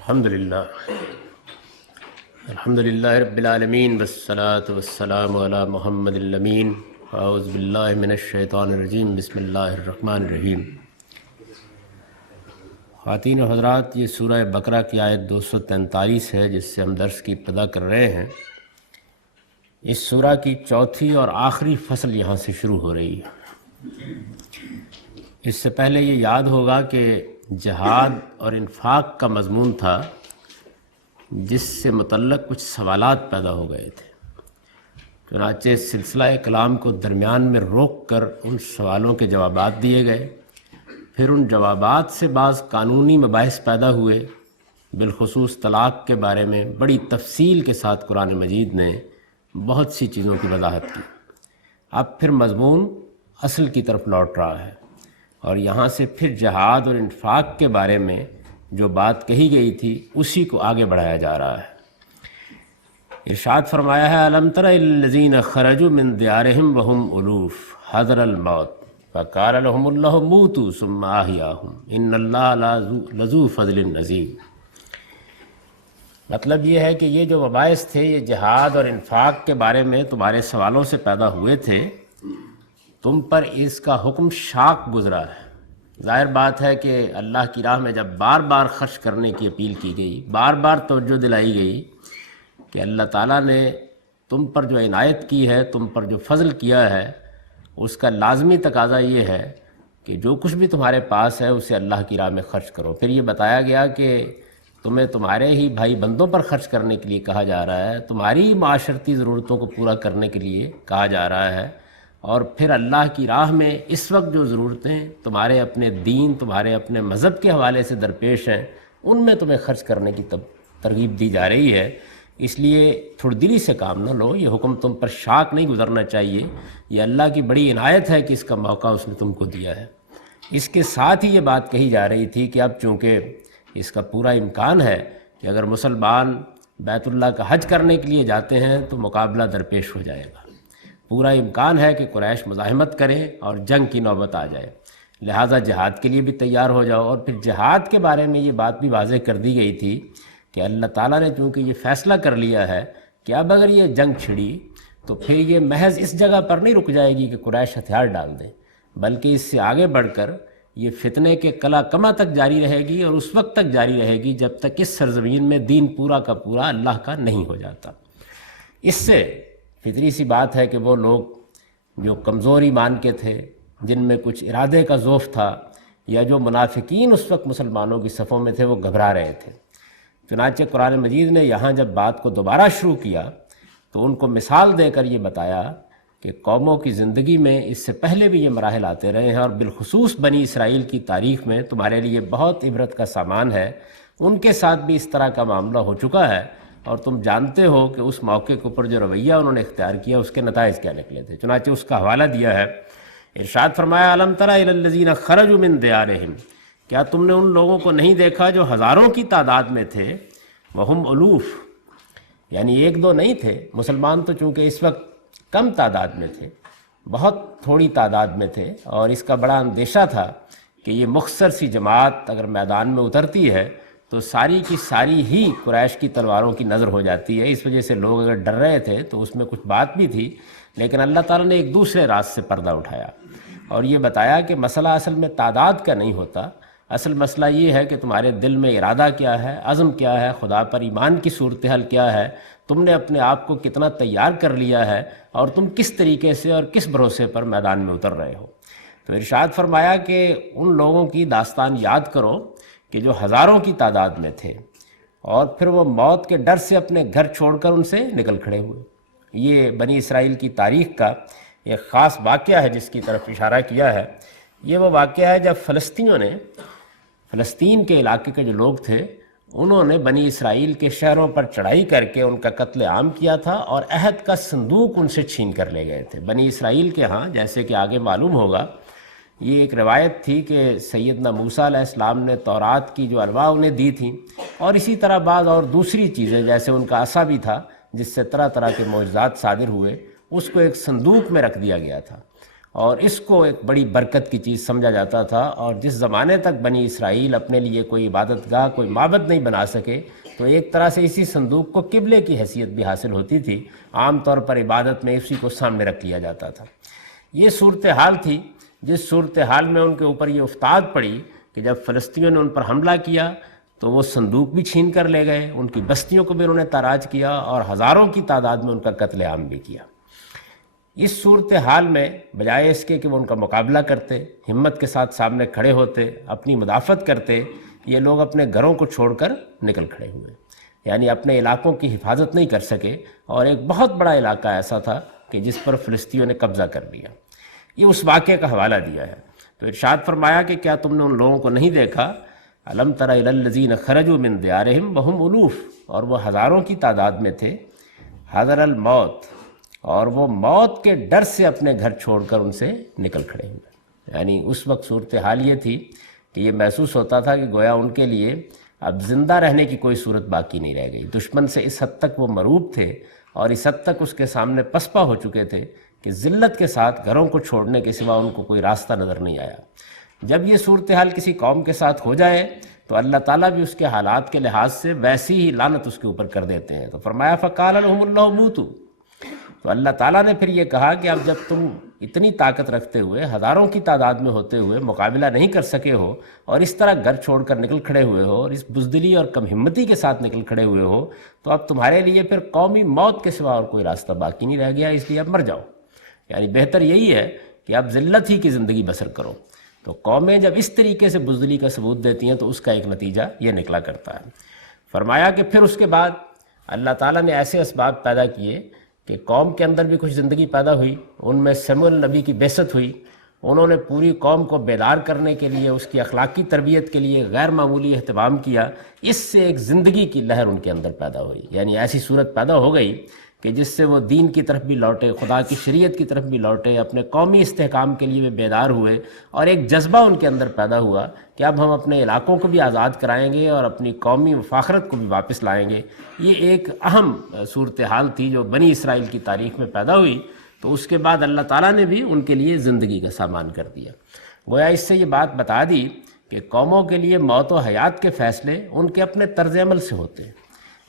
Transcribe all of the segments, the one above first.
الحمدللہ رب العالمین والصلاة والسلام علی محمد الامین اعوذ باللہ من الشیطان الرجیم بسم اللہ الرحمن الرحیم۔ خواتین و حضرات، یہ سورہ بقرہ کی آیت 243 ہے جس سے ہم درس کی ابتدا کر رہے ہیں۔ اس سورہ کی چوتھی اور آخری فصل یہاں سے شروع ہو رہی ہے۔ اس سے پہلے یہ یاد ہوگا کہ جہاد اور انفاق کا مضمون تھا جس سے متعلق کچھ سوالات پیدا ہو گئے تھے۔ چنانچہ سلسلہ کلام کو درمیان میں روک کر ان سوالوں کے جوابات دیے گئے، پھر ان جوابات سے بعض قانونی مباحث پیدا ہوئے، بالخصوص طلاق کے بارے میں بڑی تفصیل کے ساتھ قرآن مجید نے بہت سی چیزوں کی وضاحت کی۔ اب پھر مضمون اصل کی طرف لوٹ رہا ہے، اور یہاں سے پھر جہاد اور انفاق کے بارے میں جو بات کہی گئی تھی اسی کو آگے بڑھایا جا رہا ہے۔ ارشاد فرمایا ہے أَلَمْ تَرَ إِلَى الَّذِينَ خَرَجُوا مِن دِيَارِهِمْ وَهُمْ أُلُوفٌ حَذَرَ الْمَوْتِ فَقَالَ لَهُمُ اللَّهُ مُوتُوا ثُمَّ أَحْيَاهُمْ إِنَّ اللَّهَ لَذُو فَضْلٍ عَظِيمٍ۔ مطلب یہ ہے کہ یہ جو مباحث تھے یہ جہاد اور انفاق کے بارے میں تمہارے سوالوں سے پیدا ہوئے تھے، تم پر اس کا حکم شاق گزرا ہے۔ ظاہر بات ہے کہ اللہ کی راہ میں جب بار بار خرچ کرنے کی اپیل کی گئی، بار بار توجہ دلائی گئی کہ اللہ تعالیٰ نے تم پر جو عنایت کی ہے، تم پر جو فضل کیا ہے، اس کا لازمی تقاضا یہ ہے کہ جو کچھ بھی تمہارے پاس ہے اسے اللہ کی راہ میں خرچ کرو۔ پھر یہ بتایا گیا کہ تمہیں تمہارے ہی بھائی بندوں پر خرچ کرنے کے لیے کہا جا رہا ہے، تمہاری معاشرتی ضرورتوں کو پورا کرنے کے لیے کہا جا رہا ہے، اور پھر اللہ کی راہ میں اس وقت جو ضرورتیں تمہارے اپنے دین، تمہارے اپنے مذہب کے حوالے سے درپیش ہیں، ان میں تمہیں خرچ کرنے کی ترغیب دی جا رہی ہے۔ اس لیے تھوڑی دلی سے کام نہ لو، یہ حکم تم پر شاق نہیں گزرنا چاہیے، یہ اللہ کی بڑی عنایت ہے کہ اس کا موقع اس نے تم کو دیا ہے۔ اس کے ساتھ ہی یہ بات کہی جا رہی تھی کہ اب چونکہ اس کا پورا امکان ہے کہ اگر مسلمان بیت اللہ کا حج کرنے کے لیے جاتے ہیں تو مقابلہ درپیش ہو جائے گا، پورا امکان ہے کہ قریش مزاحمت کریں اور جنگ کی نوبت آ جائے، لہٰذا جہاد کے لیے بھی تیار ہو جاؤ۔ اور پھر جہاد کے بارے میں یہ بات بھی واضح کر دی گئی تھی کہ اللہ تعالیٰ نے چونکہ یہ فیصلہ کر لیا ہے کہ اب اگر یہ جنگ چھڑی تو پھر یہ محض اس جگہ پر نہیں رک جائے گی کہ قریش ہتھیار ڈال دیں، بلکہ اس سے آگے بڑھ کر یہ فتنے کے کلا کما تک جاری رہے گی، اور اس وقت تک جاری رہے گی جب تک اس سرزمین میں دین پورا کا پورا اللہ کا نہیں ہو جاتا۔ اس سے فطری سی بات ہے کہ وہ لوگ جو کمزور ایمان کے تھے، جن میں کچھ ارادے کا ضعف تھا، یا جو منافقین اس وقت مسلمانوں کی صفوں میں تھے، وہ گھبرا رہے تھے۔ چنانچہ قرآن مجید نے یہاں جب بات کو دوبارہ شروع کیا تو ان کو مثال دے کر یہ بتایا کہ قوموں کی زندگی میں اس سے پہلے بھی یہ مراحل آتے رہے ہیں، اور بالخصوص بنی اسرائیل کی تاریخ میں تمہارے لیے بہت عبرت کا سامان ہے۔ ان کے ساتھ بھی اس طرح کا معاملہ ہو چکا ہے، اور تم جانتے ہو کہ اس موقع کے اوپر جو رویہ انہوں نے اختیار کیا اس کے نتائج کیا نکلے تھے۔ چنانچہ اس کا حوالہ دیا ہے۔ ارشاد فرمایا أَلَمْ تَرَ إِلَى الَّذِينَ خَرَجُوا مِن دِيَارِهِمْ، کیا تم نے ان لوگوں کو نہیں دیکھا جو ہزاروں کی تعداد میں تھے، وَهُمْ أُلُوفٌ، یعنی ایک دو نہیں تھے۔ مسلمان تو چونکہ اس وقت کم تعداد میں تھے، بہت تھوڑی تعداد میں تھے، اور اس کا بڑا اندیشہ تھا کہ یہ مختصر سی جماعت اگر میدان میں اترتی ہے تو ساری کی ساری ہی قریش کی تلواروں کی نظر ہو جاتی ہے۔ اس وجہ سے لوگ اگر ڈر رہے تھے تو اس میں کچھ بات بھی تھی، لیکن اللہ تعالیٰ نے ایک دوسرے راز سے پردہ اٹھایا اور یہ بتایا کہ مسئلہ اصل میں تعداد کا نہیں ہوتا، اصل مسئلہ یہ ہے کہ تمہارے دل میں ارادہ کیا ہے، عزم کیا ہے، خدا پر ایمان کی صورتحال کیا ہے، تم نے اپنے آپ کو کتنا تیار کر لیا ہے، اور تم کس طریقے سے اور کس بھروسے پر میدان میں اتر رہے ہو۔ تو ارشاد فرمایا کہ ان لوگوں کی داستان یاد کرو کہ جو ہزاروں کی تعداد میں تھے، اور پھر وہ موت کے ڈر سے اپنے گھر چھوڑ کر ان سے نکل کھڑے ہوئے۔ یہ بنی اسرائیل کی تاریخ کا ایک خاص واقعہ ہے جس کی طرف اشارہ کیا ہے۔ یہ وہ واقعہ ہے جب فلسطین کے علاقے کے جو لوگ تھے انہوں نے بنی اسرائیل کے شہروں پر چڑھائی کر کے ان کا قتل عام کیا تھا، اور عہد کا صندوق ان سے چھین کر لے گئے تھے۔ بنی اسرائیل کے ہاں جیسے کہ آگے معلوم ہوگا، یہ ایک روایت تھی کہ سیدنا موسیٰ علیہ السلام نے تورات کی جو الواح انہیں دی تھیں، اور اسی طرح بعض اور دوسری چیزیں، جیسے ان کا عصا بھی تھا جس سے طرح طرح کے معجزات صادر ہوئے، اس کو ایک صندوق میں رکھ دیا گیا تھا، اور اس کو ایک بڑی برکت کی چیز سمجھا جاتا تھا، اور جس زمانے تک بنی اسرائیل اپنے لیے کوئی عبادت گاہ، کوئی معبد نہیں بنا سکے، تو ایک طرح سے اسی صندوق کو قبلے کی حیثیت بھی حاصل ہوتی تھی۔ عام طور پر عبادت میں اسی کو سامنے رکھ لیا جاتا تھا۔ یہ صورتحال تھی جس صورتحال میں ان کے اوپر یہ افتاد پڑی کہ جب فلسطینیوں نے ان پر حملہ کیا تو وہ صندوق بھی چھین کر لے گئے، ان کی بستیوں کو بھی انہوں نے تاراج کیا، اور ہزاروں کی تعداد میں ان کا قتل عام بھی کیا۔ اس صورتحال میں بجائے اس کے کہ وہ ان کا مقابلہ کرتے، ہمت کے ساتھ سامنے کھڑے ہوتے، اپنی مدافعت کرتے، یہ لوگ اپنے گھروں کو چھوڑ کر نکل کھڑے ہوئے، یعنی اپنے علاقوں کی حفاظت نہیں کر سکے، اور ایک بہت بڑا علاقہ ایسا تھا کہ جس پر فلسطینیوں نے قبضہ کر لیا۔ یہ اس واقعے کا حوالہ دیا ہے، تو ارشاد فرمایا کہ کیا تم نے ان لوگوں کو نہیں دیکھا، الم تر الی الذین خرجوا من دیارہم وہم الوف، اور وہ ہزاروں کی تعداد میں تھے، حذر الموت، اور وہ موت کے ڈر سے اپنے گھر چھوڑ کر ان سے نکل کھڑے ہوئے۔ یعنی اس وقت صورتحال یہ تھی کہ یہ محسوس ہوتا تھا کہ گویا ان کے لیے اب زندہ رہنے کی کوئی صورت باقی نہیں رہ گئی۔ دشمن سے اس حد تک وہ مرعوب تھے اور اس حد تک اس کے سامنے پسپا ہو چکے تھے کہ ذلت کے ساتھ گھروں کو چھوڑنے کے سوا ان کو کوئی راستہ نظر نہیں آیا۔ جب یہ صورتحال کسی قوم کے ساتھ ہو جائے تو اللہ تعالیٰ بھی اس کے حالات کے لحاظ سے ویسی ہی لعنت اس کے اوپر کر دیتے ہیں۔ تو فرمایا فقال لهم الله موتوا، تو اللہ تعالیٰ نے پھر یہ کہا کہ اب جب تم اتنی طاقت رکھتے ہوئے، ہزاروں کی تعداد میں ہوتے ہوئے مقابلہ نہیں کر سکے ہو، اور اس طرح گھر چھوڑ کر نکل کھڑے ہوئے ہو، اور اس بزدلی اور کم ہمتی کے ساتھ نکل کھڑے ہوئے ہو، تو اب تمہارے لیے پھر قومی موت کے سوا اور کوئی راستہ باقی نہیں رہ گیا، اس لیے اب مر جاؤ۔ یعنی بہتر یہی ہے کہ اب ذلت ہی کی زندگی بسر کرو۔ تو قومیں جب اس طریقے سے بزدلی کا ثبوت دیتی ہیں تو اس کا ایک نتیجہ یہ نکلا کرتا ہے۔ فرمایا کہ پھر اس کے بعد اللہ تعالیٰ نے ایسے اسباب پیدا کیے کہ قوم کے اندر بھی کچھ زندگی پیدا ہوئی، ان میں سموئیل نبی کی بعثت ہوئی، انہوں نے پوری قوم کو بیدار کرنے کے لیے، اس کی اخلاقی تربیت کے لیے غیر معمولی اہتمام کیا، اس سے ایک زندگی کی لہر ان کے اندر پیدا ہوئی، یعنی ایسی صورت پیدا ہو گئی کہ جس سے وہ دین کی طرف بھی لوٹے، خدا کی شریعت کی طرف بھی لوٹے، اپنے قومی استحکام کے لیے بھی بیدار ہوئے، اور ایک جذبہ ان کے اندر پیدا ہوا کہ اب ہم اپنے علاقوں کو بھی آزاد کرائیں گے اور اپنی قومی فخرت کو بھی واپس لائیں گے۔ یہ ایک اہم صورتحال تھی جو بنی اسرائیل کی تاریخ میں پیدا ہوئی۔ تو اس کے بعد اللہ تعالیٰ نے بھی ان کے لیے زندگی کا سامان کر دیا۔ گویا اس سے یہ بات بتا دی کہ قوموں کے لیے موت و حیات کے فیصلے ان کے اپنے طرز عمل سے ہوتے ہیں۔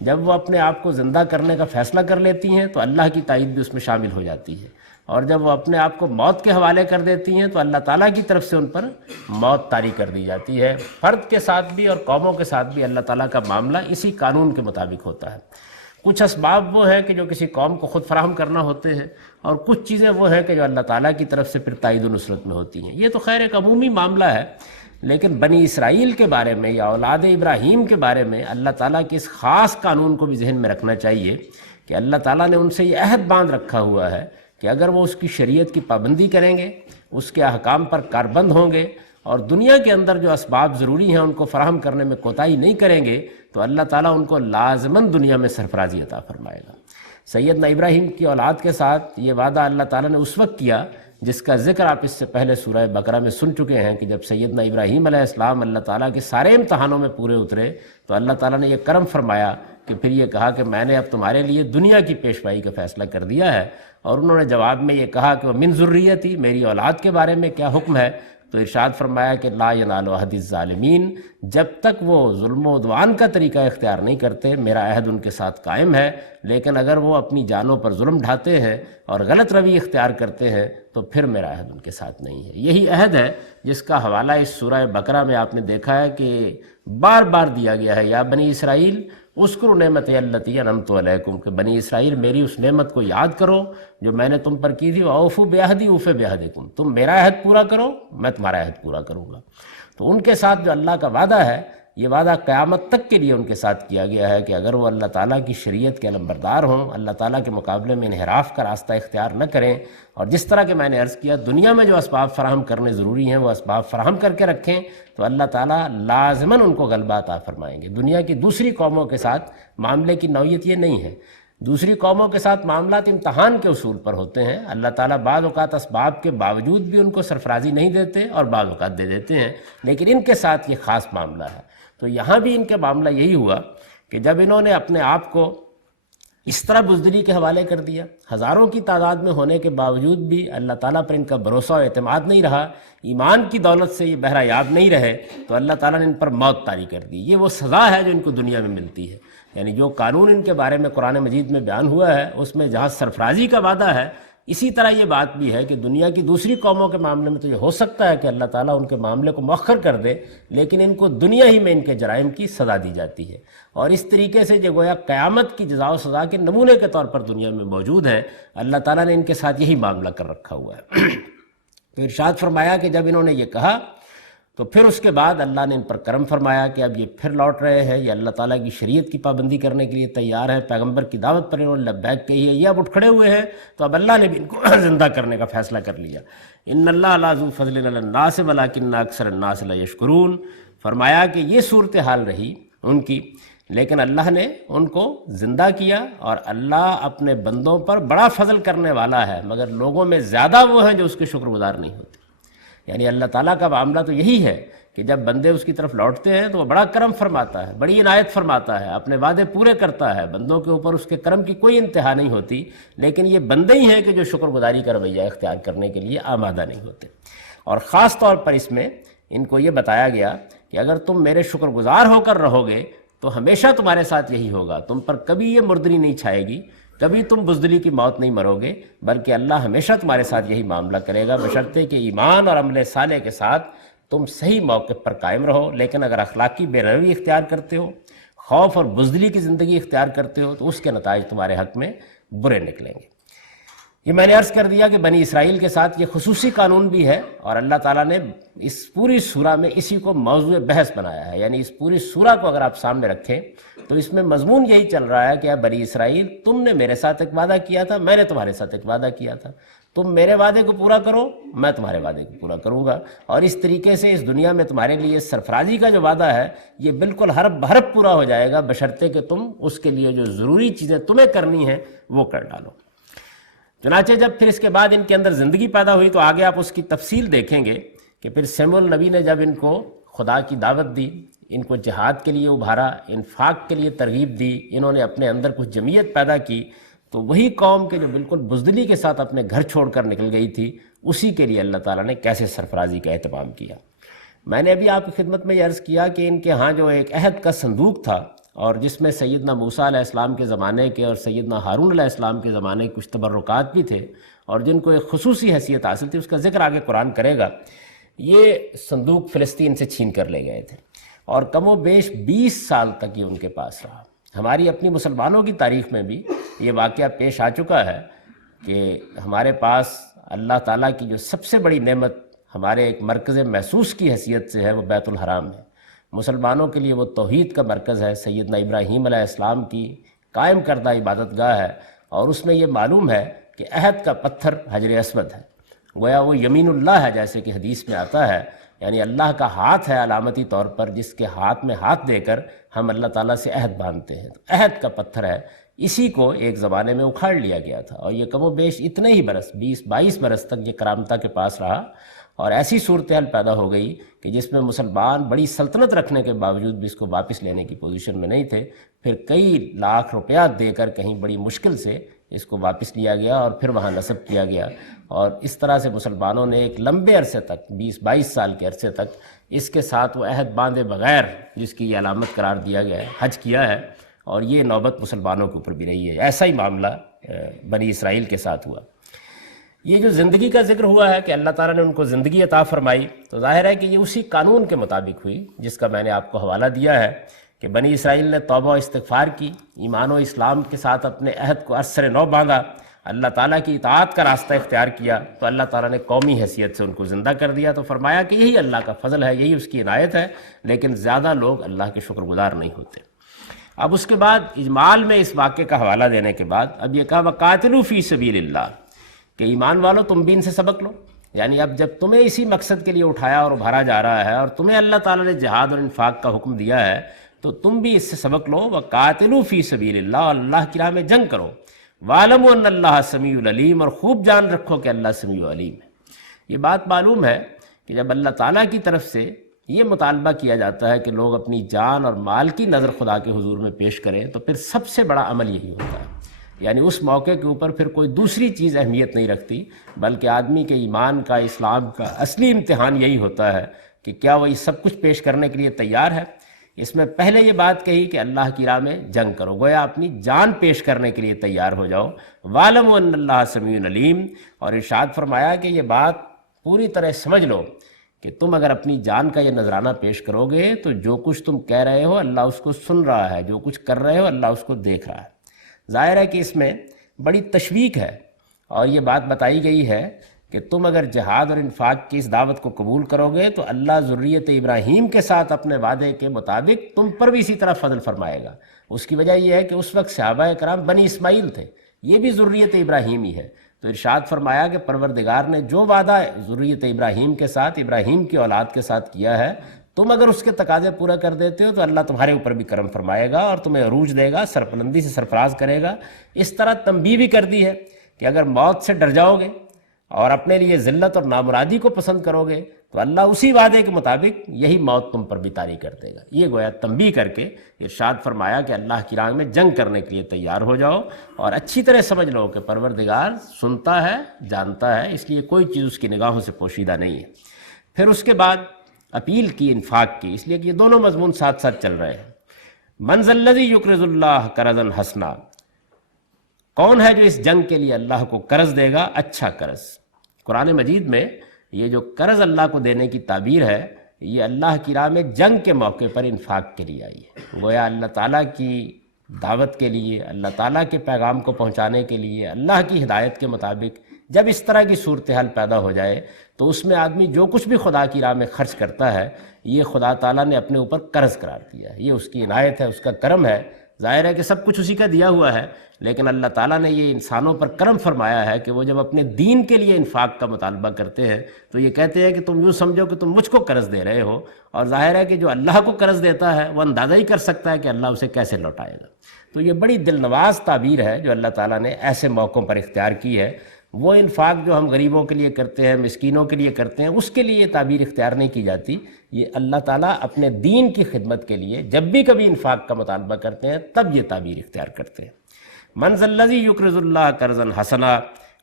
جب وہ اپنے آپ کو زندہ کرنے کا فیصلہ کر لیتی ہیں تو اللہ کی تائید بھی اس میں شامل ہو جاتی ہے، اور جب وہ اپنے آپ کو موت کے حوالے کر دیتی ہیں تو اللہ تعالیٰ کی طرف سے ان پر موت طاری کر دی جاتی ہے۔ فرد کے ساتھ بھی اور قوموں کے ساتھ بھی اللہ تعالیٰ کا معاملہ اسی قانون کے مطابق ہوتا ہے۔ کچھ اسباب وہ ہیں کہ جو کسی قوم کو خود فراہم کرنا ہوتے ہیں، اور کچھ چیزیں وہ ہیں کہ جو اللہ تعالیٰ کی طرف سے پھر تائید و نصرت میں ہوتی ہیں۔ یہ تو خیر ایک عمومی معاملہ ہے، لیکن بنی اسرائیل کے بارے میں یا اولاد ابراہیم کے بارے میں اللہ تعالیٰ کے اس خاص قانون کو بھی ذہن میں رکھنا چاہیے کہ اللہ تعالیٰ نے ان سے یہ عہد باندھ رکھا ہوا ہے کہ اگر وہ اس کی شریعت کی پابندی کریں گے، اس کے احکام پر کاربند ہوں گے، اور دنیا کے اندر جو اسباب ضروری ہیں ان کو فراہم کرنے میں کوتاہی نہیں کریں گے، تو اللہ تعالیٰ ان کو لازماً دنیا میں سرفرازی عطا فرمائے گا۔ سیدنا ابراہیم کی اولاد کے ساتھ یہ وعدہ اللہ تعالیٰ نے اس وقت کیا جس کا ذکر آپ اس سے پہلے سورہ بقرہ میں سن چکے ہیں کہ جب سیدنا ابراہیم علیہ السلام اللہ تعالیٰ کے سارے امتحانوں میں پورے اترے تو اللہ تعالیٰ نے یہ کرم فرمایا کہ پھر یہ کہا کہ میں نے اب تمہارے لیے دنیا کی پیشوائی کا فیصلہ کر دیا ہے، اور انہوں نے جواب میں یہ کہا کہ وہ من ذریتی، میری اولاد کے بارے میں کیا حکم ہے؟ تو ارشاد فرمایا کہ لا ینال عہد الظالمین، جب تک وہ ظلم و عدوان کا طریقہ اختیار نہیں کرتے میرا عہد ان کے ساتھ قائم ہے، لیکن اگر وہ اپنی جانوں پر ظلم ڈھاتے ہیں اور غلط روی اختیار کرتے ہیں تو پھر میرا عہد ان کے ساتھ نہیں ہے۔ یہی عہد ہے جس کا حوالہ اس سورہ بقرہ میں آپ نے دیکھا ہے کہ بار بار دیا گیا ہے، یا بنی اسرائیل اذکروا نعمتی التی انعمت علیکم، کہ بنی اسرائیل میری اس نعمت کو یاد کرو جو میں نے تم پر کی تھی، اوفوا بعہدی اوف بعہدکم، تم میرا عہد پورا کرو میں تمہارا عہد پورا کروں گا۔ تو ان کے ساتھ جو اللہ کا وعدہ ہے، یہ وعدہ قیامت تک کے لیے ان کے ساتھ کیا گیا ہے کہ اگر وہ اللہ تعالیٰ کی شریعت کے علمبردار ہوں، اللہ تعالیٰ کے مقابلے میں انحراف کا راستہ اختیار نہ کریں، اور جس طرح کہ میں نے عرض کیا دنیا میں جو اسباب فراہم کرنے ضروری ہیں وہ اسباب فراہم کر کے رکھیں، تو اللہ تعالیٰ لازماً ان کو غلبہ عطا فرمائیں گے۔ دنیا کی دوسری قوموں کے ساتھ معاملے کی نوعیت یہ نہیں ہے۔ دوسری قوموں کے ساتھ معاملات امتحان کے اصول پر ہوتے ہیں، اللہ تعالیٰ بعض اوقات اسباب کے باوجود بھی ان کو سرفرازی نہیں دیتے اور بعض اوقات دے دیتے ہیں، لیکن ان کے ساتھ یہ خاص معاملہ ہے۔ تو یہاں بھی ان کے معاملہ یہی ہوا کہ جب انہوں نے اپنے آپ کو اس طرح بزدلی کے حوالے کر دیا. ہزاروں کی تعداد میں ہونے کے باوجود بھی اللہ تعالیٰ پر ان کا بھروسہ و اعتماد نہیں رہا، ایمان کی دولت سے یہ بہرہ یاب نہیں رہے، تو اللہ تعالیٰ نے ان پر موت طاری کر دی. یہ وہ سزا ہے جو ان کو دنیا میں ملتی ہے. یعنی جو قانون ان کے بارے میں قرآن مجید میں بیان ہوا ہے، اس میں جہاں سرفرازی کا وعدہ ہے، اسی طرح یہ بات بھی ہے کہ دنیا کی دوسری قوموں کے معاملے میں تو یہ ہو سکتا ہے کہ اللہ تعالیٰ ان کے معاملے کو مؤخر کر دے، لیکن ان کو دنیا ہی میں ان کے جرائم کی سزا دی جاتی ہے. اور اس طریقے سے جو گویا قیامت کی جزا و سزا کے نمونے کے طور پر دنیا میں موجود ہے، اللہ تعالیٰ نے ان کے ساتھ یہی معاملہ کر رکھا ہوا ہے. تو ارشاد فرمایا کہ جب انہوں نے یہ کہا تو پھر اس کے بعد اللہ نے ان پر کرم فرمایا کہ اب یہ پھر لوٹ رہے ہیں، یہ اللہ تعالیٰ کی شریعت کی پابندی کرنے کے لیے تیار ہے، پیغمبر کی دعوت پر انہوں نے لبیک کہی ہے، یہ اب اٹھ کھڑے ہوئے ہیں. تو اب اللہ نے بھی ان کو زندہ کرنے کا فیصلہ کر لیا. ان اللہ لا ذو فضل علی الناس ولکن اکثر الناس لا یشکرون. فرمایا کہ یہ صورتحال رہی ان کی، لیکن اللہ نے ان کو زندہ کیا، اور اللہ اپنے بندوں پر بڑا فضل کرنے والا ہے، مگر لوگوں میں زیادہ وہ ہیں جو اس کے شکر گزار نہیں ہوتے. یعنی اللہ تعالیٰ کا معاملہ تو یہی ہے کہ جب بندے اس کی طرف لوٹتے ہیں تو وہ بڑا کرم فرماتا ہے، بڑی عنایت فرماتا ہے، اپنے وعدے پورے کرتا ہے، بندوں کے اوپر اس کے کرم کی کوئی انتہا نہیں ہوتی. لیکن یہ بندے ہی ہیں کہ جو شکر گزاری کا رویہ اختیار کرنے کے لیے آمادہ نہیں ہوتے. اور خاص طور پر اس میں ان کو یہ بتایا گیا کہ اگر تم میرے شکر گزار ہو کر رہو گے تو ہمیشہ تمہارے ساتھ یہی ہوگا، تم پر کبھی یہ مردنی نہیں چھائے گی، کبھی تم بزدلی کی موت نہیں مرو گے، بلکہ اللہ ہمیشہ تمہارے ساتھ یہی معاملہ کرے گا، بشرطے کہ ایمان اور عمل صالح کے ساتھ تم صحیح موقع پر قائم رہو. لیکن اگر اخلاقی بے روی اختیار کرتے ہو، خوف اور بزدلی کی زندگی اختیار کرتے ہو، تو اس کے نتائج تمہارے حق میں برے نکلیں گے. یہ میں نے عرض کر دیا کہ بنی اسرائیل کے ساتھ یہ خصوصی قانون بھی ہے، اور اللہ تعالیٰ نے اس پوری سورہ میں اسی کو موضوع بحث بنایا ہے. یعنی اس پوری سورہ کو اگر آپ سامنے رکھیں تو اس میں مضمون یہی چل رہا ہے کہ اے بنی اسرائیل، تم نے میرے ساتھ ایک وعدہ کیا تھا، میں نے تمہارے ساتھ ایک وعدہ کیا تھا، تم میرے وعدے کو پورا کرو، میں تمہارے وعدے کو پورا کروں گا. اور اس طریقے سے اس دنیا میں تمہارے لیے سرفرازی کا جو وعدہ ہے یہ بالکل حرف بحرف پورا ہو جائے گا، بشرطے کہ تم اس کے لیے جو ضروری چیزیں تمہیں کرنی ہیں وہ کر ڈالو. چنانچہ جب پھر اس کے بعد ان کے اندر زندگی پیدا ہوئی تو آگے آپ اس کی تفصیل دیکھیں گے کہ پھر سیموئیل نبی نے جب ان کو خدا کی دعوت دی، ان کو جہاد کے لیے ابھارا، انفاق کے لیے ترغیب دی، انہوں نے اپنے اندر کچھ جمعیت پیدا کی، تو وہی قوم کے جو بالکل بزدلی کے ساتھ اپنے گھر چھوڑ کر نکل گئی تھی، اسی کے لیے اللہ تعالیٰ نے کیسے سرفرازی کا اہتمام کیا. میں نے ابھی آپ کی خدمت میں یہ عرض کیا کہ ان کے ہاں جو ایک عہد کا صندوق تھا، اور جس میں سیدنا موسیٰ علیہ السلام کے زمانے کے اور سیدنا ہارون علیہ السلام کے زمانے کے کچھ تبرکات بھی تھے، اور جن کو ایک خصوصی حیثیت حاصل تھی، اس کا ذکر آگے قرآن کرے گا. یہ صندوق فلسطین سے چھین کر لے گئے تھے، اور کم و بیش 20 سال تک یہ ان کے پاس رہا. ہماری اپنی مسلمانوں کی تاریخ میں بھی یہ واقعہ پیش آ چکا ہے کہ ہمارے پاس اللہ تعالیٰ کی جو سب سے بڑی نعمت ہمارے ایک مرکز محسوس کی حیثیت سے ہے وہ بیت الحرام ہے. مسلمانوں کے لیے وہ توحید کا مرکز ہے، سیدنا ابراہیم علیہ السلام کی قائم کردہ عبادت گاہ ہے، اور اس میں یہ معلوم ہے کہ عہد کا پتھر حجر اسود ہے، گویا وہ یمین اللہ ہے جیسے کہ حدیث میں آتا ہے. یعنی اللہ کا ہاتھ ہے علامتی طور پر، جس کے ہاتھ میں ہاتھ دے کر ہم اللہ تعالیٰ سے عہد باندھتے ہیں. تو عہد کا پتھر ہے، اسی کو ایک زمانے میں اکھاڑ لیا گیا تھا، اور یہ کم و بیش اتنے ہی برس 20-22 برس تک یہ کرامتہ کے پاس رہا. اور ایسی صورتحال پیدا ہو گئی کہ جس میں مسلمان بڑی سلطنت رکھنے کے باوجود بھی اس کو واپس لینے کی پوزیشن میں نہیں تھے. پھر کئی لاکھ روپیہ دے کر کہیں بڑی مشکل سے اس کو واپس لیا گیا اور پھر وہاں نصب کیا گیا، اور اس طرح سے مسلمانوں نے ایک لمبے عرصے تک 20-22 سال کے عرصے تک اس کے ساتھ وہ عہد باندھے بغیر، جس کی یہ علامت قرار دیا گیا ہے، حج کیا ہے. اور یہ نوبت مسلمانوں کے اوپر بھی رہی ہے. ایسا ہی معاملہ بنی اسرائیل کے ساتھ ہوا. یہ جو زندگی کا ذکر ہوا ہے کہ اللہ تعالیٰ نے ان کو زندگی عطا فرمائی، تو ظاہر ہے کہ یہ اسی قانون کے مطابق ہوئی جس کا میں نے آپ کو حوالہ دیا ہے کہ بنی اسرائیل نے توبہ و استغفار کی، ایمان و اسلام کے ساتھ اپنے عہد کو ازسر نو باندھا، اللہ تعالیٰ کی اطاعت کا راستہ اختیار کیا، تو اللہ تعالیٰ نے قومی حیثیت سے ان کو زندہ کر دیا. تو فرمایا کہ یہی اللہ کا فضل ہے، یہی اس کی عنایت ہے، لیکن زیادہ لوگ اللہ کے شکر گزار نہیں ہوتے. اب اس کے بعد اجمال میں اس واقعے کا حوالہ دینے کے بعد اب یہ کہا وَقَاتِلُوا فِي سَبِيلِ اللَّهِ کہ ایمان والو تم بھی ان سے سبق لو. یعنی اب جب تمہیں اسی مقصد کے لیے اٹھایا اور ابھارا جا رہا ہے اور تمہیں اللہ تعالیٰ نے جہاد اور انفاق کا حکم دیا ہے تو تم بھی اس سے سبق لو. وَقَاتِلُوا فِي سَبِيلِ اللَّهِ، اور اللہ کی راہ میں جنگ کرو. وَاعْلَمُوا أَنَّ اللَّهَ سَمِيعٌ عَلِيمٌ، اور خوب جان رکھو کہ اللہ سمیع علیم ہے. یہ بات معلوم ہے کہ جب اللہ تعالیٰ کی طرف سے یہ مطالبہ کیا جاتا ہے کہ لوگ اپنی جان اور مال کی نظر خدا کے حضور میں پیش کریں تو پھر سب سے بڑا عمل یہی ہوتا ہے یعنی اس موقع کے اوپر پھر کوئی دوسری چیز اہمیت نہیں رکھتی، بلکہ آدمی کے ایمان کا، اسلام کا اصلی امتحان یہی ہوتا ہے کہ کیا وہ یہ سب کچھ پیش کرنے کے لیے تیار ہے۔ اس میں پہلے یہ بات کہی کہ اللہ کی راہ میں جنگ کرو، گویا اپنی جان پیش کرنے کے لیے تیار ہو جاؤ۔ وَاعْلَمُوا أَنَّ اللَّهَ سَمِيعٌ عَلِيمٌ، اور ارشاد فرمایا کہ یہ بات پوری طرح سمجھ لو کہ تم اگر اپنی جان کا یہ نذرانہ پیش کرو گے تو جو کچھ تم کہہ رہے ہو اللہ اس کو سن رہا ہے، جو کچھ کر رہے ہو اللہ اس کو دیکھ رہا ہے۔ ظاہر ہے کہ اس میں بڑی تشویق ہے، اور یہ بات بتائی گئی ہے کہ تم اگر جہاد اور انفاق کی اس دعوت کو قبول کرو گے تو اللہ ذریت ابراہیم کے ساتھ اپنے وعدے کے مطابق تم پر بھی اسی طرح فضل فرمائے گا۔ اس کی وجہ یہ ہے کہ اس وقت صحابہ کرام بنی اسماعیل تھے، یہ بھی ذریت ابراہیم ہی ہے، تو ارشاد فرمایا کہ پروردگار نے جو وعدہ ذریت ابراہیم کے ساتھ، ابراہیم کی اولاد کے ساتھ کیا ہے، تم اگر اس کے تقاضے پورا کر دیتے ہو تو اللہ تمہارے اوپر بھی کرم فرمائے گا اور تمہیں عروج دے گا، سربلندی سے سرفراز کرے گا۔ اس طرح تنبیہ بھی کر دی ہے کہ اگر موت سے ڈر جاؤ گے اور اپنے لیے ذلت اور نامرادی کو پسند کرو گے تو اللہ اسی وعدے کے مطابق یہی موت تم پر بھی طاری کر دے گا۔ یہ گویا تنبیہ کر کے ارشاد فرمایا کہ اللہ کی راہ میں جنگ کرنے کے لیے تیار ہو جاؤ، اور اچھی طرح سمجھ لو کہ پروردگار سنتا ہے، جانتا ہے، اس لیے کوئی چیز اس کی نگاہوں سے پوشیدہ نہیں ہے۔ پھر اس کے بعد اپیل کی انفاق کی، اس لیے کہ یہ دونوں مضمون ساتھ ساتھ چل رہے ہیں۔ من ذا الذی یقرض اللہ قرضا حسنا، کون ہے جو اس جنگ کے لیے اللہ کو قرض دے گا، اچھا قرض۔ قرآن مجید میں یہ جو قرض اللہ کو دینے کی تعبیر ہے، یہ اللہ کی راہ میں جنگ کے موقع پر انفاق کے لیے آئی ہے۔ گویا اللہ تعالیٰ کی دعوت کے لیے، اللہ تعالیٰ کے پیغام کو پہنچانے کے لیے، اللہ کی ہدایت کے مطابق جب اس طرح کی صورتحال پیدا ہو جائے تو اس میں آدمی جو کچھ بھی خدا کی راہ میں خرچ کرتا ہے یہ خدا تعالیٰ نے اپنے اوپر قرض قرار دیا ہے، یہ اس کی عنایت ہے، اس کا کرم ہے۔ ظاہر ہے کہ سب کچھ اسی کا دیا ہوا ہے، لیکن اللہ تعالیٰ نے یہ انسانوں پر کرم فرمایا ہے کہ وہ جب اپنے دین کے لیے انفاق کا مطالبہ کرتے ہیں تو یہ کہتے ہیں کہ تم یوں سمجھو کہ تم مجھ کو قرض دے رہے ہو، اور ظاہر ہے کہ جو اللہ کو قرض دیتا ہے وہ اندازہ ہی کر سکتا ہے کہ اللہ اسے کیسے لوٹائے گا۔ تو یہ بڑی دل نواز تعبیر ہے جو اللہ تعالیٰ نے ایسے موقعوں پر اختیار کی ہے۔ وہ انفاق جو ہم غریبوں کے لیے کرتے ہیں، مسکینوں کے لیے کرتے ہیں، اس کے لیے یہ تعبیر اختیار نہیں کی جاتی۔ یہ اللہ تعالیٰ اپنے دین کی خدمت کے لیے جب بھی کبھی انفاق کا مطالبہ کرتے ہیں تب یہ تعبیر اختیار کرتے ہیں۔ من ذا الذی یقرض اللہ قرضا حسنا،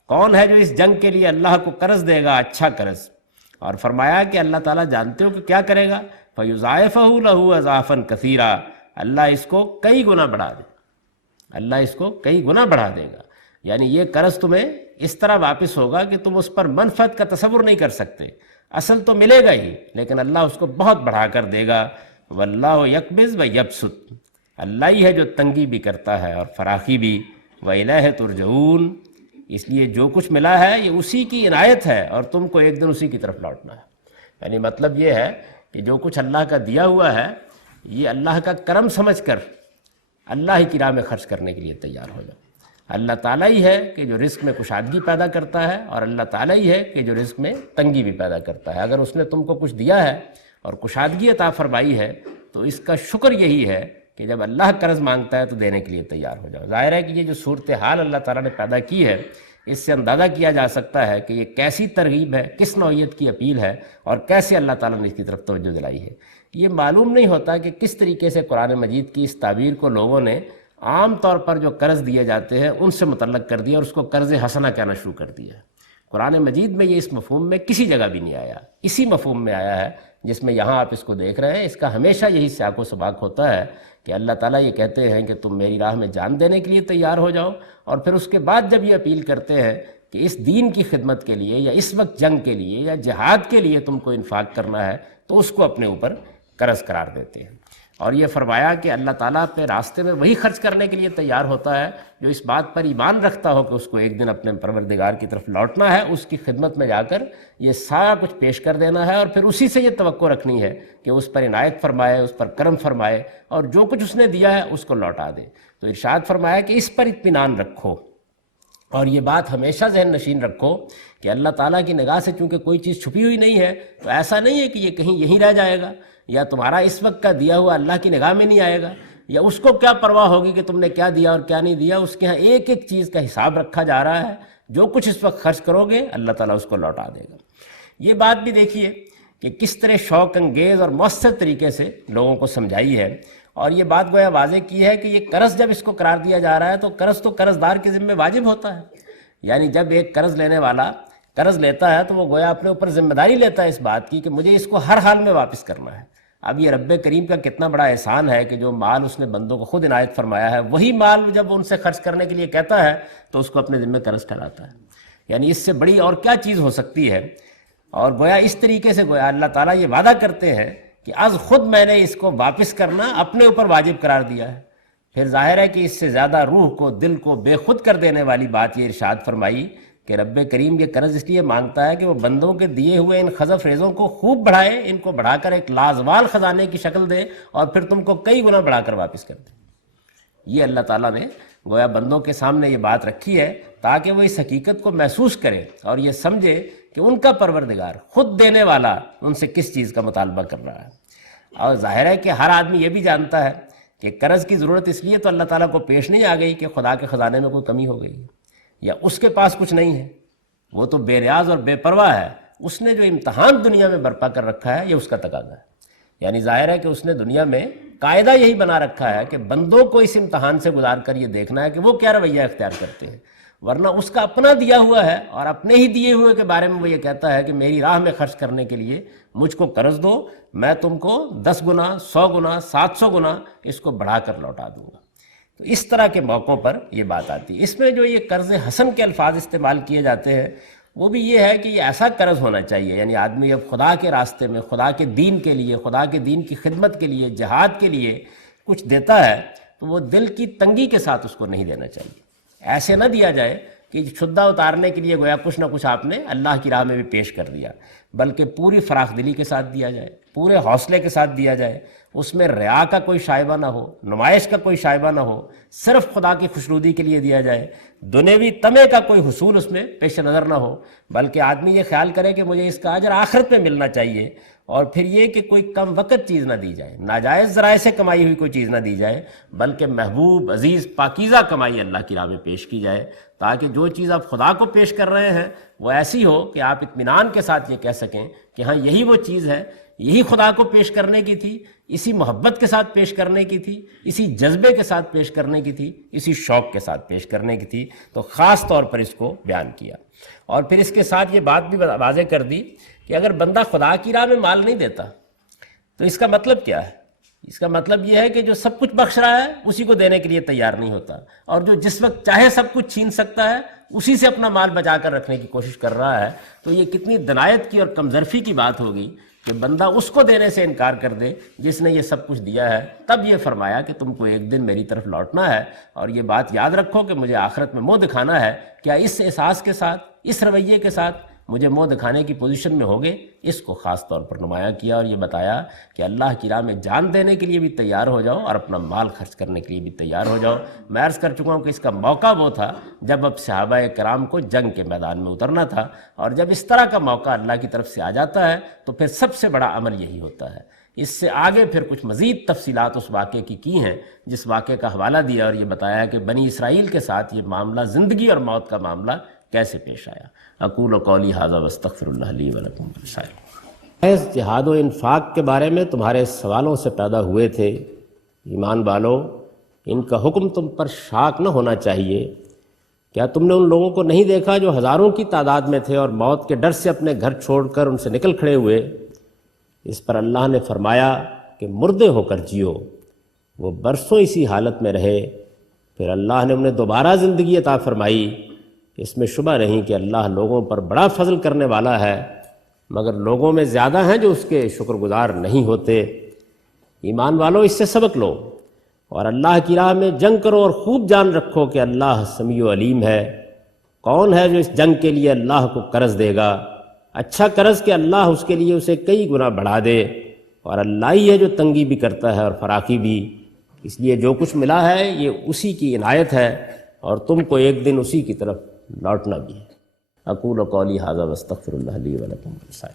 کون ہے جو اس جنگ کے لیے اللہ کو قرض دے گا، اچھا قرض۔ اور فرمایا کہ اللہ تعالیٰ جانتے ہو کہ کیا کرے گا، فَيُضَاعِفَهُ لَهُ أَضْعَافًا كَثِيرًا، اللہ اس کو کئی گنا بڑھا دے، اللہ اس کو کئی گنا بڑھا دے گا۔ یعنی یہ قرض تمہیں اس طرح واپس ہوگا کہ تم اس پر منفعت کا تصور نہیں کر سکتے، اصل تو ملے گا ہی لیکن اللہ اس کو بہت بڑھا کر دے گا۔ واللہ یقبض ویبسط، اللہ ہی ہے جو تنگی بھی کرتا ہے اور فراخی بھی۔ وإلیہ ترجعون، اس لیے جو کچھ ملا ہے یہ اسی کی عنایت ہے اور تم کو ایک دن اسی کی طرف لوٹنا ہے۔ یعنی مطلب یہ ہے کہ جو کچھ اللہ کا دیا ہوا ہے یہ اللہ کا کرم سمجھ کر اللہ ہی کی راہ میں خرچ کرنے کے لیے تیار ہو جاؤ۔ اللہ تعالیٰ ہی ہے کہ جو رزق میں کشادگی پیدا کرتا ہے، اور اللہ تعالیٰ ہی ہے کہ جو رزق میں تنگی بھی پیدا کرتا ہے۔ اگر اس نے تم کو کچھ دیا ہے اور کشادگی عطا فرمائی ہے تو اس کا شکر یہی ہے کہ جب اللہ قرض مانگتا ہے تو دینے کے لیے تیار ہو جاؤ۔ ظاہر ہے کہ یہ جو صورتحال اللہ تعالیٰ نے پیدا کی ہے اس سے اندازہ کیا جا سکتا ہے کہ یہ کیسی ترغیب ہے، کس نوعیت کی اپیل ہے، اور کیسے اللہ تعالیٰ نے اس کی طرف توجہ دلائی ہے۔ یہ معلوم نہیں ہوتا کہ کس طریقے سے قرآن مجید کی اس تعبیر کو لوگوں نے عام طور پر جو قرض دیے جاتے ہیں ان سے متعلق کر دیا اور اس کو قرض حسنہ کہنا شروع کر دیا۔ قرآن مجید میں یہ اس مفہوم میں کسی جگہ بھی نہیں آیا، اسی مفہوم میں آیا ہے جس میں یہاں آپ اس کو دیکھ رہے ہیں۔ اس کا ہمیشہ یہی سیاق و سباق ہوتا ہے کہ اللہ تعالیٰ یہ کہتے ہیں کہ تم میری راہ میں جان دینے کے لیے تیار ہو جاؤ، اور پھر اس کے بعد جب یہ اپیل کرتے ہیں کہ اس دین کی خدمت کے لیے یا اس وقت جنگ کے لیے یا جہاد کے لیے تم کو انفاق کرنا ہے تو اس کو اپنے اوپر قرض قرار دیتے ہیں۔ اور یہ فرمایا کہ اللہ تعالیٰ اپنے راستے میں وہی خرچ کرنے کے لیے تیار ہوتا ہے جو اس بات پر ایمان رکھتا ہو کہ اس کو ایک دن اپنے پروردگار کی طرف لوٹنا ہے، اس کی خدمت میں جا کر یہ سارا کچھ پیش کر دینا ہے، اور پھر اسی سے یہ توقع رکھنی ہے کہ اس پر عنایت فرمائے، اس پر کرم فرمائے، اور جو کچھ اس نے دیا ہے اس کو لوٹا دے۔ تو ارشاد فرمایا کہ اس پر اطمینان رکھو، اور یہ بات ہمیشہ ذہن نشین رکھو کہ اللہ تعالیٰ کی نگاہ سے چونکہ کوئی چیز چھپی ہوئی نہیں ہے تو ایسا نہیں ہے کہ یہ کہیں یہیں رہ جائے گا، یا تمہارا اس وقت کا دیا ہوا اللہ کی نگاہ میں نہیں آئے گا، یا اس کو کیا پرواہ ہوگی کہ تم نے کیا دیا اور کیا نہیں دیا۔ اس کے ہاں ایک ایک چیز کا حساب رکھا جا رہا ہے، جو کچھ اس وقت خرچ کرو گے اللہ تعالیٰ اس کو لوٹا دے گا۔ یہ بات بھی دیکھیے کہ کس طرح شوق انگیز اور مؤثر طریقے سے لوگوں کو سمجھائی ہے، اور یہ بات گویا واضح کی ہے کہ یہ قرض جب اس کو قرار دیا جا رہا ہے تو قرض دار کے ذمہ واجب ہوتا ہے. یعنی جب ایک قرض لینے والا قرض لیتا ہے تو وہ گویا اپنے اوپر ذمہ داری لیتا ہے اس بات کی کہ مجھے اس کو ہر حال میں واپس کرنا ہے. اب یہ رب کریم کا کتنا بڑا احسان ہے کہ جو مال اس نے بندوں کو خود عنایت فرمایا ہے وہی مال جب ان سے خرچ کرنے کے لیے کہتا ہے تو اس کو اپنے ذمہ قرض ٹھہراتا ہے. یعنی اس سے بڑی اور کیا چیز ہو سکتی ہے. اور گویا اس طریقے سے گویا اللہ تعالیٰ یہ وعدہ کرتے ہیں کہ از خود میں نے اس کو واپس کرنا اپنے اوپر واجب قرار دیا ہے. پھر ظاہر ہے کہ اس سے زیادہ روح کو دل کو بے خود کر دینے والی بات یہ ارشاد فرمائی کہ رب کریم یہ قرض اس لیے مانگتا ہے کہ وہ بندوں کے دیے ہوئے ان خزف ریزوں کو خوب بڑھائے, ان کو بڑھا کر ایک لازوال خزانے کی شکل دے اور پھر تم کو کئی گنا بڑھا کر واپس کر دے. یہ اللہ تعالیٰ نے گویا بندوں کے سامنے یہ بات رکھی ہے تاکہ وہ اس حقیقت کو محسوس کرے اور یہ سمجھے کہ ان کا پروردگار خود دینے والا ان سے کس چیز کا مطالبہ کر رہا ہے. اور ظاہر ہے کہ ہر آدمی یہ بھی جانتا ہے کہ قرض کی ضرورت اس لیے تو اللہ تعالیٰ کو پیش نہیں آ گئی کہ خدا کے خزانے میں کوئی کمی ہو گئی یا اس کے پاس کچھ نہیں ہے. وہ تو بے نیاز اور بے پرواہ ہے. اس نے جو امتحان دنیا میں برپا کر رکھا ہے یہ اس کا تقاضا ہے. یعنی ظاہر ہے کہ اس نے دنیا میں قاعدہ یہی بنا رکھا ہے کہ بندوں کو اس امتحان سے گزار کر یہ دیکھنا ہے کہ وہ کیا رویہ اختیار کرتے ہیں. ورنہ اس کا اپنا دیا ہوا ہے اور اپنے ہی دیے ہوئے کے بارے میں وہ یہ کہتا ہے کہ میری راہ میں خرچ کرنے کے لیے مجھ کو قرض دو, میں تم کو 10 گنا 100 گنا 700 گنا اس کو بڑھا کر لوٹا دوں گا. تو اس طرح کے موقعوں پر یہ بات آتی ہے. اس میں جو یہ قرض حسن کے الفاظ استعمال کیے جاتے ہیں وہ بھی یہ ہے کہ یہ ایسا قرض ہونا چاہیے. یعنی آدمی اب خدا کے راستے میں خدا کے دین کے لیے خدا کے دین کی خدمت کے لیے جہاد کے لیے کچھ دیتا ہے تو وہ دل کی تنگی کے ساتھ اس کو نہیں دینا چاہیے. ایسے نہ دیا جائے کہ شدہ اتارنے کے لیے گویا کچھ نہ کچھ آپ نے اللہ کی راہ میں بھی پیش کر دیا, بلکہ پوری فراخ دلی کے ساتھ دیا جائے, پورے حوصلے کے ساتھ دیا جائے. اس میں ریا کا کوئی شائبہ نہ ہو, نمائش کا کوئی شائبہ نہ ہو, صرف خدا کی خوشنودی کے لیے دیا جائے. دنیوی طمع کا کوئی حصول اس میں پیش نظر نہ ہو, بلکہ آدمی یہ خیال کرے کہ مجھے اس کا اجر آخرت میں ملنا چاہیے. اور پھر یہ کہ کوئی کم وقت چیز نہ دی جائے, ناجائز ذرائع سے کمائی ہوئی کوئی چیز نہ دی جائے, بلکہ محبوب عزیز پاکیزہ کمائی اللہ کی راہ میں پیش کی جائے, تاکہ جو چیز آپ خدا کو پیش کر رہے ہیں وہ ایسی ہو کہ آپ اطمینان کے ساتھ یہ کہہ سکیں کہ ہاں یہی وہ چیز ہے, یہی خدا کو پیش کرنے کی تھی, اسی محبت کے ساتھ پیش کرنے کی تھی, اسی جذبے کے ساتھ پیش کرنے کی تھی, اسی شوق کے ساتھ پیش کرنے کی تھی. تو خاص طور پر اس کو بیان کیا. اور پھر اس کے ساتھ یہ بات بھی واضح کر دی کہ اگر بندہ خدا کی راہ میں مال نہیں دیتا تو اس کا مطلب کیا ہے. اس کا مطلب یہ ہے کہ جو سب کچھ بخش رہا ہے اسی کو دینے کے لیے تیار نہیں ہوتا, اور جو جس وقت چاہے سب کچھ چھین سکتا ہے اسی سے اپنا مال بچا کر رکھنے کی کوشش کر رہا ہے. تو یہ کتنی دنایت کی اور کمظرفی کی بات ہوگی کہ بندہ اس کو دینے سے انکار کر دے جس نے یہ سب کچھ دیا ہے. تب یہ فرمایا کہ تم کو ایک دن میری طرف لوٹنا ہے, اور یہ بات یاد رکھو کہ مجھے آخرت میں منہ دکھانا ہے. کیا اس احساس کے ساتھ, اس رویے کے ساتھ مجھے منہ دکھانے کی پوزیشن میں ہوگے؟ اس کو خاص طور پر نمایاں کیا اور یہ بتایا کہ اللہ کی راہ میں جان دینے کے لیے بھی تیار ہو جاؤ اور اپنا مال خرچ کرنے کے لیے بھی تیار ہو جاؤ. میں عرض کر چکا ہوں کہ اس کا موقع وہ تھا جب اب صحابہ کرام کو جنگ کے میدان میں اترنا تھا, اور جب اس طرح کا موقع اللہ کی طرف سے آ جاتا ہے تو پھر سب سے بڑا عمل یہی ہوتا ہے. اس سے آگے پھر کچھ مزید تفصیلات اس واقعے کی ہیں جس واقعے کا حوالہ دیا اور یہ بتایا کہ بنی اسرائیل کے ساتھ یہ معاملہ زندگی اور موت کا معاملہ کیسے پیش آیا. اقول قولی ھذا واستغفر اللہ لی ولکم ولسائر. جہاد و انفاق کے بارے میں تمہارے سوالوں سے پیدا ہوئے تھے. ایمان والو, ان کا حکم تم پر شاق نہ ہونا چاہیے. کیا تم نے ان لوگوں کو نہیں دیکھا جو ہزاروں کی تعداد میں تھے اور موت کے ڈر سے اپنے گھر چھوڑ کر ان سے نکل کھڑے ہوئے؟ اس پر اللہ نے فرمایا کہ مردے ہو کر جیو. وہ برسوں اسی حالت میں رہے, پھر اللہ نے انہیں دوبارہ زندگی عطا فرمائی. اس میں شبہ نہیں کہ اللہ لوگوں پر بڑا فضل کرنے والا ہے, مگر لوگوں میں زیادہ ہیں جو اس کے شکر گزار نہیں ہوتے. ایمان والو, اس سے سبق لو اور اللہ کی راہ میں جنگ کرو, اور خوب جان رکھو کہ اللہ سمیع و علیم ہے. کون ہے جو اس جنگ کے لیے اللہ کو قرض دے گا؟ اچھا قرض کہ اللہ اس کے لیے اسے کئی گنا بڑھا دے, اور اللہ ہی ہے جو تنگی بھی کرتا ہے اور فراخی بھی. اس لیے جو کچھ ملا ہے یہ اسی کی عنایت ہے, اور تم کو ایک دن اسی کی طرف لوٹنا بھی ہے. اقول قولی ھذا واستغفر اللہ لی ولکم ولسائر.